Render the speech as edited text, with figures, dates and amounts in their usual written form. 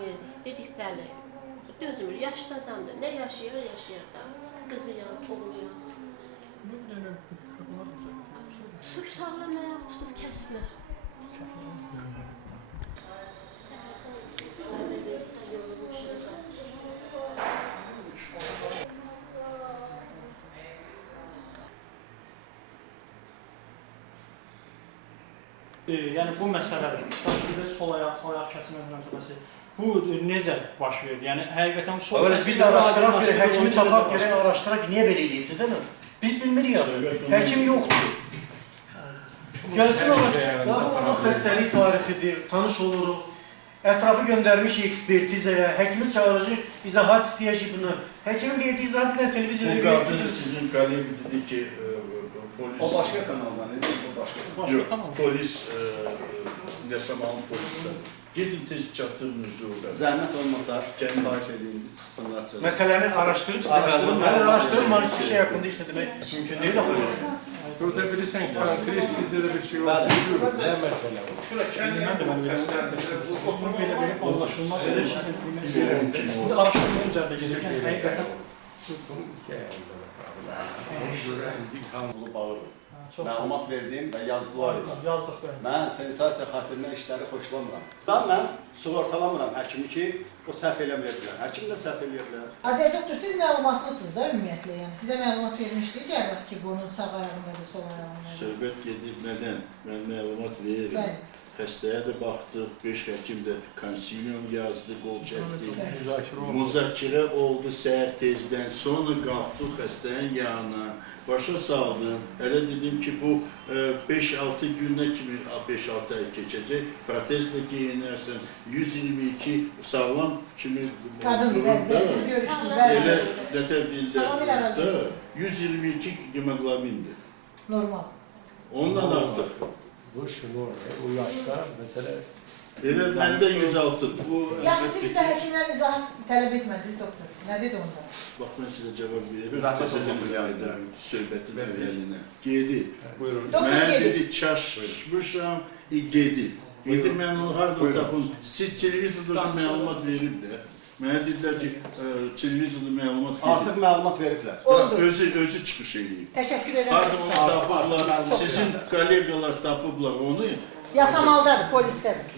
verdik. Dedik bəli, dözmür, yaşlı adamdır. Nə yaşayır, yaşayır da. Qızı yan, oğlu yan. Tutub sağlam ayaq tutub kəsmir. Yəni bu məsələdir. Təşkildə sol ayaq kəsmə məsələsi. Bu necə baş verdi? Yəni həqiqətən sol Biz de araştıraq, həkimi tapaq, gələk araştıraq, niyə belə eləyibdi, değil mi? Biz bilmirik ya, həkim yoxdur. Gəlsin onun xəstəlik tarixidir, tanış oluruq. Ətrafı göndərmişik ekspertizaya, həkimi çağırıcı izahat istəyəcək bunu. Həkimin verdiyi izahat bir televiziyada bu qadın sizin kollega dedi ki, polis... O başka kanalda, ne değil o başka? Yok, polis, ne zaman polisler. Gidin tez çatdığınızda orada. Zəhmət olmasa, gəlin xahiş edeyim, çıxsınlar çölə. Məsələni araşdırıb sizə qaldım. Mən araşdırmamış bir şey haqqında işləmək mümkün deyil axı. Burada bilirsən, konkret sizdə də bir şey var. Nə məsələ? Şura kəndi oturma belə anlaşılmaz elə şey. Bu araşdırma üzərində gedirkən həqiqətən Kanunu bağırır. Məlumat verdim və yazdılar. Yazdıq bəli. Mən sensasiya xatirinə işləri xoşlamıram. Mən sığortalamıram həkimi ki, o səhv eləməyə bilər. Həkim də səhv eləyə bilər. Azər doktor, siz məlumatlısınız da ümumiyyətlə, yəni sizə məlumat vermişdi cərrah ki, bunun sağ ayağındadır, sol ayağındadır. Söhbət gedib nədən? Mən məlumat veririm. Bəli. Xəstəyə də baxdıq, 5 həkim də konsilium yazdı, qol çəkdi. Müzakirə Müzakirə oldu səhər tezdən, sonra qalxdıq xəstənin yanına. Başa saldım, elə dedim ki, bu 5-6 günə kimi, 5-6 ay keçəcək, protezlə geyinərsən, 122 sağlam kimi Qadındır, bəli, biz görüşdük, bəli. Elə nətər dildə, 122 hemoglobindir. Normal. Ondan artıq. Bu şunu, o yaşta məsələ Elə məndə 106-dır. Yaxşı, siz də həkimlər izahat tələb etmədiniz doktor. Nə dedi onda? Bax, mən sizə cavab verirəm. Zəhmət olmasın Məsələn, söhbətin əvvəlinə. Gedib. Doktor Mən gedib. dedi, çaşmışam, gedib. İndi mən onu harada tapım? Siz televizorda məlumat verib də. Mənə dedilər ki, televizorda məlumat Artıq gedib. məlumat veriblər. Oldu. Özü çıxış edib. Təşəkkür Harada edirəm. onu tapıblar, sizin kollegalar tapıblar onu. Yasamaldadır, polisdədir.